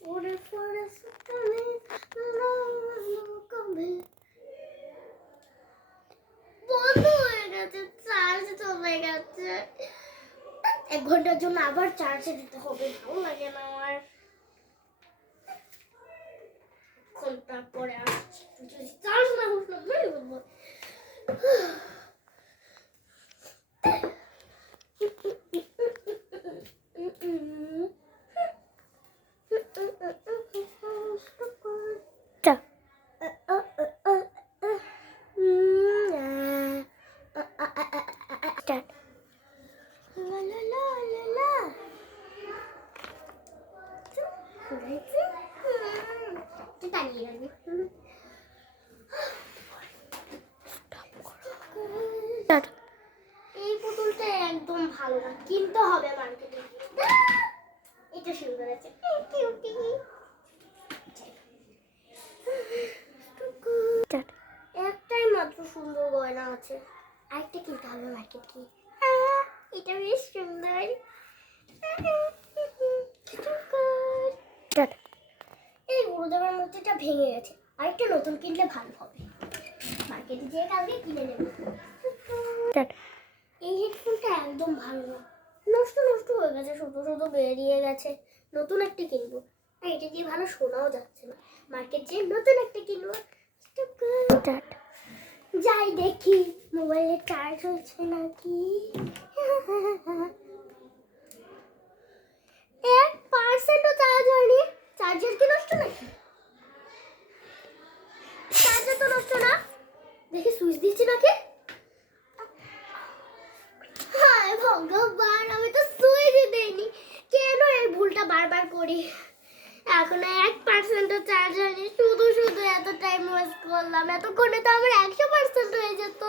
ওরে ফরেস্ট কবে বন্ধ হয়ে গেছে, চার্জ চলে গেছে। 1 ঘন্টার জন্য আবার চার্জে দিতে হবে, ভালো লাগে না আমার। ঘন্টা পরে আসছি, যদি চার্জ না উঠলো বলি বলবো। এই পুতুলটা একদম ভালো না, কিনতে হবে মার্কেটে। এটা সুন্দর আছে, একটাই মাত্র সুন্দর গয়না আছে, আরেকটা কিনতে হবে মার্কেট কি। এটা বেশ সুন্দর। এই গুরুদেবের মূর্তিটা ভেঙে গেছে, আরেকটা নতুন কিনলে ভালো হবে। মার্কেটে যেয়ে কালকে কিনে নেব। এই হেডফোনটা একদম ভালো না, নষ্ট নষ্ট হয়ে গেছে, শুধু শুধু বেরিয়ে গেছে। নতুন একটা কিনবো, আর এটা দিয়ে ভালো শোনাও যাচ্ছে না। মার্কেট যেয়ে নতুন একটা কিনবো। যাই দেখি মোবাইলে চার্জ হচ্ছে নাকি। 1% চার্জ হয়নি। চার্জার কি নষ্ট নাকি? চার্জার তো নষ্ট না, দেখি সুইচ দিচ্ছি নাকি। হায় ভগবান, আমি তো সুইচই দেইনি, কেন এই ভুলটা বারবার করি। এখন 1% চার্জ হয়নি, শুধু শুধু এত টাইম ওয়েস্ট করলাম। এতক্ষণে তো আমার 100% হয়ে যেত।